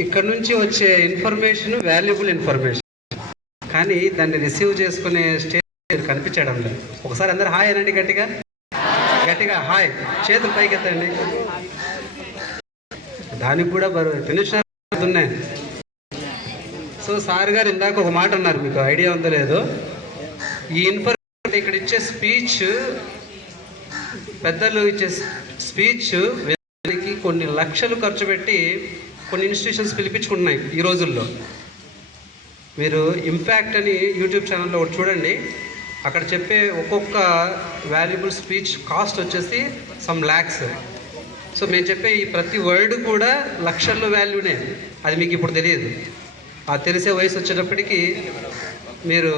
ఇక్కడ నుంచి వచ్చే ఇన్ఫర్మేషన్ వాల్యుబుల్ ఇన్ఫర్మేషన్ కానీ దాన్ని రిసీవ్ చేసుకునే స్టేజ్ కనిపించడం లేదు. ఒకసారి అందరు హాయ్ అనండి గట్టిగా. గట్టిగా హాయ్ చేతులు పైకి ఎత్తండి. దానికి కూడా బరువు టెన్షన్ ఉన్నాయి. సో సార్ గారు ఇందాక ఒక మాట అన్నారు మీకు ఐడియా ఉందో లేదో. ఈ ఇన్ఫర్మేషన్ ఇక్కడ ఇచ్చే స్పీచ్ పెద్దలు ఇచ్చే స్పీచ్ కొన్ని లక్షలు ఖర్చు పెట్టి కొన్ని ఇన్స్టిట్యూషన్స్ పిలిపించుకుంటున్నాయి ఈ రోజుల్లో. మీరు ఇంపాక్ట్ అని యూట్యూబ్ ఛానల్లో ఒకటి చూడండి. అక్కడ చెప్పే ఒక్కొక్క వాల్యుబుల్ స్పీచ్ కాస్ట్ వచ్చేసి సమ్ ల్యాక్స్ సో మేము చెప్పే ఈ ప్రతి వర్డ్ కూడా లక్షల్లో వాల్యూనే అది మీకు ఇప్పుడు తెలియదు. ఆ తెలిసే వయసు వచ్చేటప్పటికి మీరు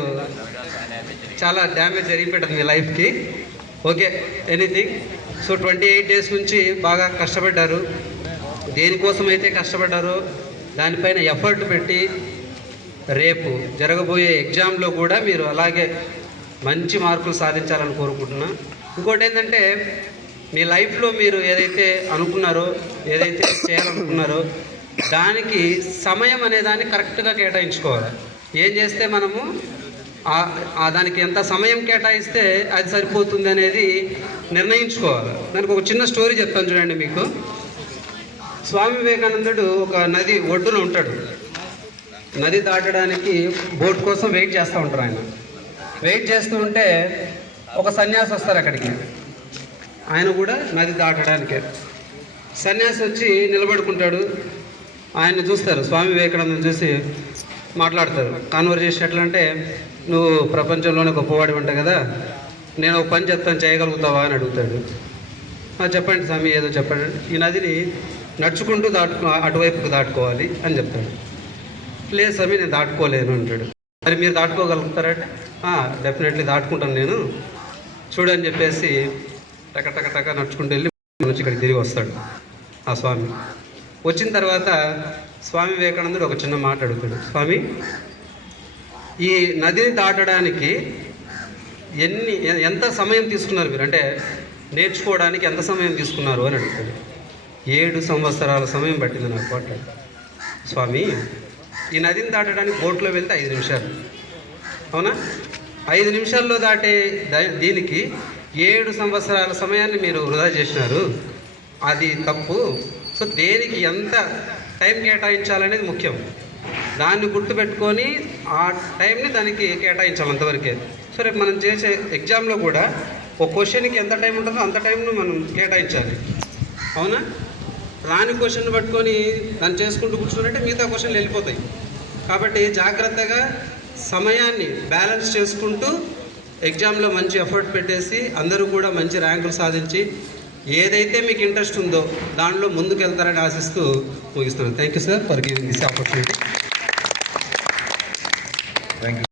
చాలా డ్యామేజ్ జరిగిపోతుంది మీ లైఫ్కి okay anything so twenty eight days నుంచి బాగా కష్టపడ్డారు. దేనికోసం అయితే కష్టపడ్డారో దానిపైన ఎఫర్ట్ పెట్టి రేపు జరగబోయే ఎగ్జామ్లో కూడా మీరు అలాగే మంచి మార్కులు సాధించాలని కోరుకుంటున్నా. ఇంకోటి ఏంటంటే మీ లైఫ్లో మీరు ఏదైతే అనుకున్నారో ఏదైతే చేయాలనుకున్నారో దానికి సమయం అనే దాన్ని కరెక్ట్గా కేటాయించుకోవాలి. ఏం చేస్తే మనము దానికి ఎంత సమయం కేటాయిస్తే అది సరిపోతుంది అనేది నిర్ణయించుకోవాలి. దానికి ఒక చిన్న స్టోరీ చెప్తాను చూడండి మీకు. స్వామి వివేకానందుడు ఒక నది ఒడ్డున ఉంటాడు. నది దాటడానికి బోట్ కోసం వెయిట్ చేస్తూ ఉంటారు ఆయన. వెయిట్ చేస్తూ ఉంటే ఒక సన్యాసి వస్తారు అక్కడికి. ఆయన కూడా నది దాటడానికే. సన్యాసి వచ్చి నిలబడుకుంటాడు. ఆయన్ని చూస్తారు. స్వామి వివేకానందం చూసి మాట్లాడతారు. కాన్వర్జేషన్ ఎట్లా అంటే నువ్వు ప్రపంచంలోనే గొప్పవాడి ఉంటావు కదా నేను ఒక పని చెప్తాను చేయగలుగుతావా? అని అడుగుతాడు. చెప్పండి స్వామి ఏదో చెప్పండి. ఈ నదిని నడుచుకుంటూ దాటు అటువైపుకు దాటుకోవాలి అని చెప్తాడు. లేదు స్వామి నేను దాటుకోలేను అంటాడు. మరి మీరు దాటుకోగలుగుతారంటే డెఫినెట్లీ దాటుకుంటాను నేను. చూడని చెప్పేసి టక టక టక నడుచుకుంటూ వెళ్ళి నుంచి ఇక్కడ తిరిగి వస్తాడు ఆ స్వామి. వచ్చిన తర్వాత స్వామి వివేకానందుడు ఒక చిన్న మాట అడుగుతాడు. స్వామి ఈ నదిని దాటడానికి ఎన్ని ఎంత సమయం తీసుకున్నారు మీరు? అంటే నేర్చుకోవడానికి ఎంత సమయం తీసుకున్నారు అని అడుగుతాడు. ఏడు సంవత్సరాల సమయం పట్టింది నాకు కోట. స్వామి ఈ నదిని దాటడానికి బోట్లో వెళ్తే ఐదు నిమిషాలు. అవునా? ఐదు నిమిషాల్లో దాటే దీనికి ఏడు సంవత్సరాల సమయాన్ని మీరు వృధా చేసినారు. అది తప్పు. సో దేనికి ఎంత టైం కేటాయించాలనేది ముఖ్యం. దాన్ని గుర్తుపెట్టుకొని ఆ టైంని దానికి కేటాయించాలి అంతవరకే. సో రేపు మనం చేసే ఎగ్జామ్లో కూడా ఒక క్వశ్చన్కి ఎంత టైం ఉంటుందో అంత టైంను మనం కేటాయించాలి. అవునా? రాని క్వశ్చన్ పట్టుకొని దాన్ని చేసుకుంటూ కూర్చున్నట్టే మిగతా క్వశ్చన్లు వెళ్ళిపోతాయి. కాబట్టి జాగ్రత్తగా సమయాన్ని బ్యాలెన్స్ చేసుకుంటూ ఎగ్జామ్లో మంచి ఎఫర్ట్ పెట్టేసి అందరూ కూడా మంచి ర్యాంకులు సాధించి ఏదైతే మీకు ఇంట్రెస్ట్ ఉందో దానిలో ముందుకు వెళ్తారని ఆశిస్తూ ముగిస్తున్నాను. Thank you sir for giving this opportunity thank you